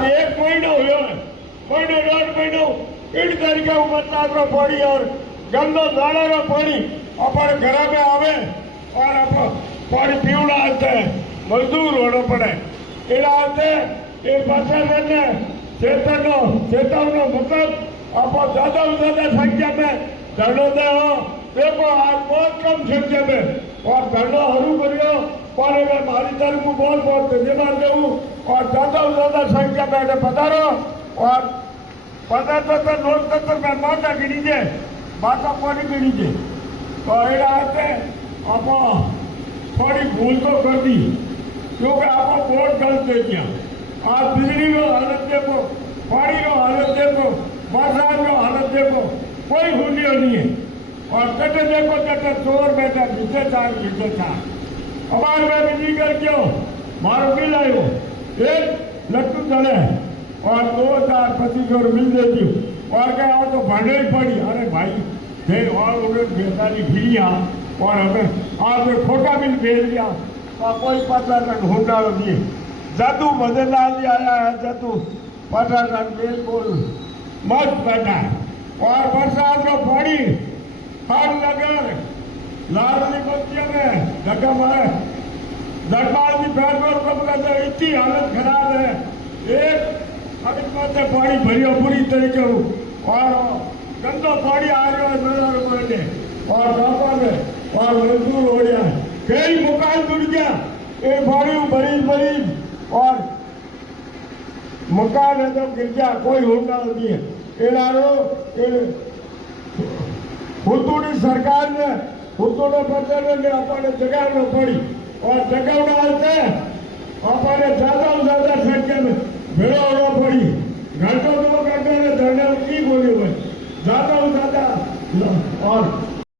आज 1 महीना हुआ है, महीने 1.5 महीने इन तरीके बरसात का पानी और गंदा नाला का पानी अपने घर में आवे और आप पानी पीवना आते मजदूर होना पड़े इलाते ये प्रशासन ने चेतावनी मतलब आप ज्यादा से ज्यादा संख्या में धरनो दे हो। देखो आज बहुत कम संख्या में और धरनो हरू करियो पानी में मारी तरफ को बहुत बहुत धन्यवाद देऊँ और ज्यादा से ज्यादा संख्या में पधारो और 75 नोट तक में माता गिनीजे माता पानी गिनीजे तो ये आते आप थोड़ी भूल तो कर दी क्योंकि आप वोट गलत दे दिया। आप बिजली को हालत देखो, पानी को हालत देखो, बरसात को हालत देखो, कोई खूलियो नहीं है और तटे देखो तटे चोर बैठा घिसे चार हमारे में बिजली कर क्यों मारो बिल आयो 1 लट्टू चले और 2,025 मिल देती और क्या और तो भाड़े ही पड़ी। अरे भाई फिर और उन्होंने बेचारी भिड़िया और हमें आपने खोटा बिल भेज दिया तो कोई पता नहीं होना दिए जादू बदलाल आया है जादू पता नहीं बिल्कुल मस्त बैठा है और बरसात का पानी हर नगर लाडली बच्चियों में धक्का मारे दरबार की पेट्रोल पंप का इतनी हालत खराब है एक अभी से पानी भरियो पूरी तरीके और गंदा पानी आ रहा है नजर और गाँव में और मजदूर हो गया कई मकान टूट गया ये पानी मरीज और मकान है तो गिर गया कोई होना नहीं है हुतूड़ी सरकार ने हुतूड़े बदले ने अपने जगावना पड़ी और जगावना आते अपने ज्यादा से ज्यादा संख्या में भेड़ा होना पड़ी घंटों 2 घंटे धरने की बोली हुई ज्यादा से ज्यादा और